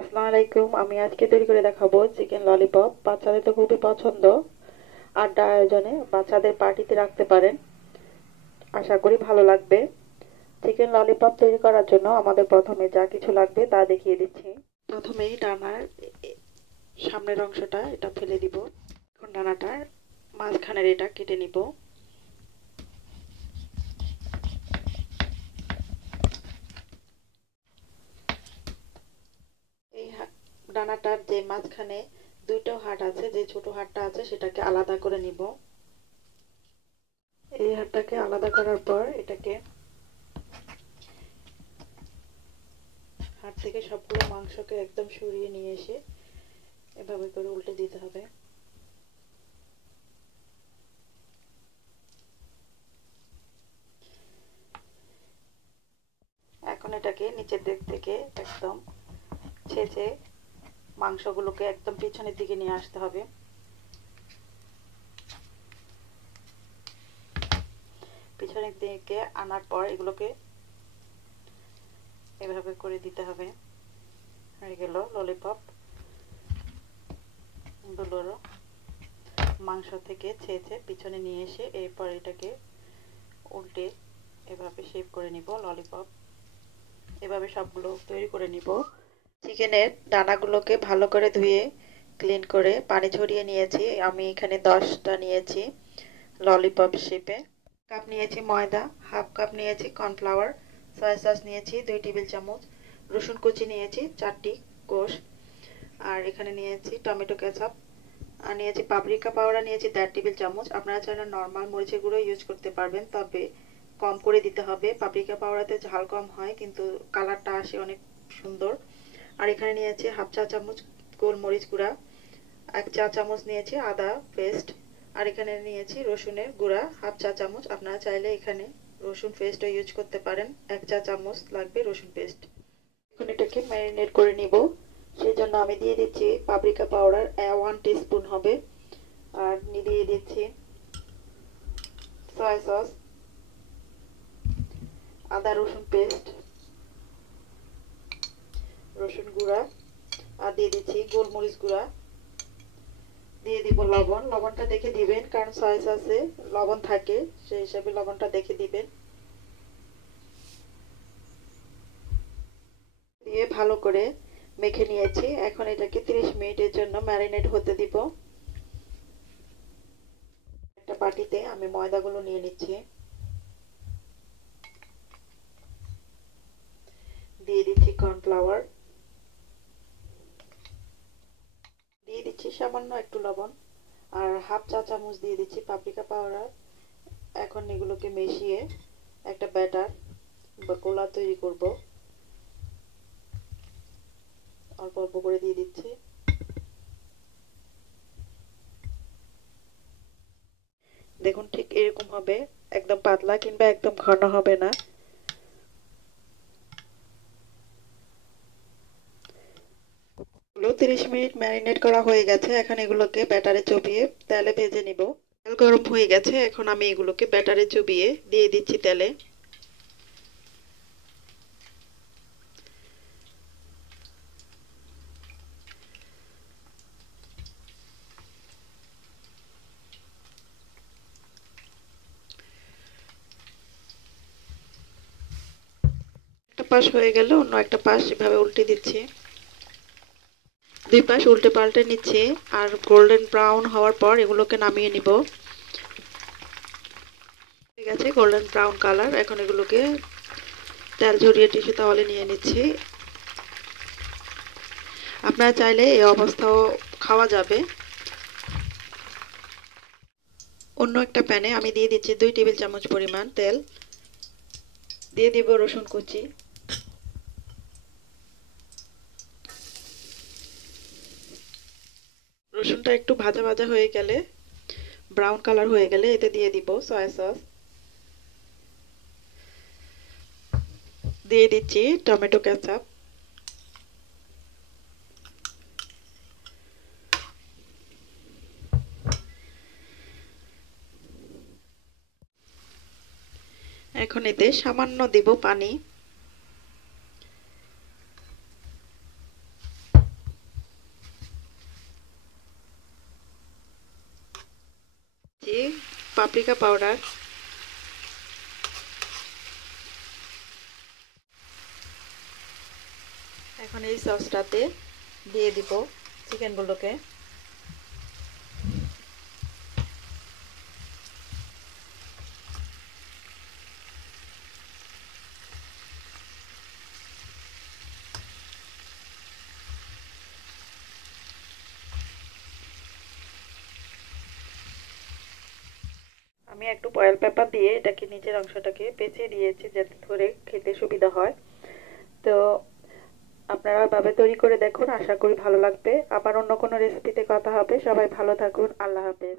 আসসালামু আলাইকুম। আমি আজকে তৈরি করে দেখাবো চিকেন ললিপপ। বাচ্চাদের তো খুবই পছন্দ। আড্ডা আয়োজনে বাচ্চাদের পার্টিতে রাখতে পারেন। আশা করি ভালো লাগবে। চিকেন ললিপপ তৈরি করার জন্য আমাদের প্রথমে যা কিছু লাগবে তা দেখিয়ে দিচ্ছি। প্রথমেই ডানার সামনের অংশটা এটা ফেলে দিব। এখন ডানাটার মাঝখানের এটা কেটে নিব। এই ডানাটার যে মাঝখানে দুটো হাড় আছে, যে ছোট হাড়টা আছে সেটাকে আলাদা করে নিব। এই হাড়টাকে আলাদা করার পর এটাকে হাড় থেকে সবগুলো মাংসকে একদম সরিয়ে নিয়ে এসে এভাবে করে উল্টে দিতে হবে। এখন এটাকে নিচের দিক থেকে একদম ছেঁচে মাংসগুলোকে একদম পিছনের দিকে নিয়ে আসতে হবে। পিছনের দিকে আনার পর এগুলোকে এভাবে করে দিতে হবে। হয়ে গেল ললিপপ গুলোরও মাংস থেকে ছেঁচে পিছনে নিয়ে এসে এরপর এটাকে উল্টে এভাবে শেপ করে নিব ললিপপ। এভাবে সবগুলো তৈরি করে নিব। চিকেনের ডানাগুলোকে ভালো করে ধুয়ে ক্লিন করে পানি ঝরিয়ে নিয়েছি। আমি এখানে 10টা নিয়েছি ললিপপ শেপে। কাপ নিয়েছি ময়দা, হাফ কাপ নিয়েছি কর্নফ্লাওয়ার, সয়া সস নিয়েছি 2 টেবিল চামচ, রসুন কুচি নিয়েছি 4টি কোষ, আর এখানে নিয়েছি টমেটো কেচাপ, আর নিয়েছি পাপরিকা পাউডার নিয়েছি 1.5 টেবিল চামচ। আপনারা চাইলে নর্মাল মরিচের গুঁড়ো ইউজ করতে পারবেন, তবে কম করে দিতে হবে। পাপরিকা পাউডারতে ঝাল কম হয় কিন্তু কালারটা আসে অনেক সুন্দর। আর এখানে নিয়েছি হাফ চা চামচ গোলমরিচ গুঁড়া, 1 চা চামচ নিয়েছি আদা পেস্ট, আর এখানে নিয়েছি রসুনের গুঁড়া হাফ চা চামচ। আপনারা চাইলে এখানে রসুন পেস্টও ইউজ করতে পারেন, 1 চা চামচ লাগবে রসুন পেস্ট। এখন এটাকে ম্যারিনেট করে নিব। সেই জন্য আমি দিয়ে দিচ্ছি পাপরিকা পাউডার 1 টিস্পুন হবে, আর দিয়ে দিচ্ছি সয়া সস, আদা রসুন পেস্ট, রসুন গুঁড়া, আর দিয়ে দিচ্ছি গোলমরিচ গুঁড়া, দিয়ে দিব লবণ। লবণটা দেখে দিবেন, কারণ সয়া সসে লবণ থাকে, সেই হিসাবে লবণটা দেখে দিবেন। দিয়ে ভালো করে মেখে নিয়েছি। এখন এটাকে 30 মিনিটের জন্য ম্যারিনেট হতে দিব। একটা বাটিতে আমি ময়দাগুলো নিয়ে নিচ্ছি, দিয়ে দিচ্ছি কর্নফ্লাওয়ার, দিয়ে দিচ্ছি সামান্য একটু লবণ, আর হাফ চা চামচ দিয়ে দিচ্ছি পাপরিকা পাউডার। এখন এগুলোকে মিশিয়ে একটা ব্যাটার বা গোলা তৈরি করব। অল্প অল্প করে দিয়ে দিচ্ছি। দেখুন ঠিক এরকম হবে, একদম পাতলা কিংবা একদম ঘন হবে না। 30 মিনিট ম্যারিনেট করা হয়ে গেছে। এখন এগুলোকে ব্যাটারে চুবিয়ে তেলে ভেজে নিব। তেল গরম হয়ে গেছে, এখন আমি এগুলোকে ব্যাটারে চুবিয়ে দিয়ে দিচ্ছি তেলে। একটা পাশ হয়ে গেলে অন্য একটা পাশ এভাবে উল্টে দিচ্ছি। দুই পাশ উল্টে পাল্টে নিচ্ছি, আর গোল্ডেন ব্রাউন হওয়ার পর এগুলোকে নামিয়ে নিব। ঠিক আছে, গোল্ডেন ব্রাউন কালার। এখন এগুলোকে তেল ঝরিয়ে টিস্যু তাওয়ালে নিয়ে নিচ্ছি। আপনারা চাইলে এই অবস্থাও খাওয়া যাবে। অন্য একটা প্যানে আমি দিয়ে দিচ্ছি 2 টেবিল চামচ পরিমাণ তেল, দিয়ে দিব রসুন কুচি, রসুনটা একটু ভাজা ভাজা হয়ে গেলে, ব্রাউন কালার হয়ে গেলে এতে দিয়ে দিব সয়া সস, দিয়ে দিচ্ছি টমেটো কেচাপ, এখন এতে সামান্য দিব পানি। পাপরিকা পাউডার, এখন এই সসটাতে দিয়ে দিব চিকেনগুলোকে। আমি একটু বয়েল পেপার দিয়ে এটাকে নিচের অংশটাকে পেঁচিয়ে দিয়েছি যাতে ধরে খেতে সুবিধা হয়। তো আপনারা এভাবে তৈরি করে দেখুন, আশা করি ভালো লাগবে। আবার অন্য কোনো রেসিপিতে কথা হবে। সবাই ভালো থাকুন, আল্লাহ হাফেজ।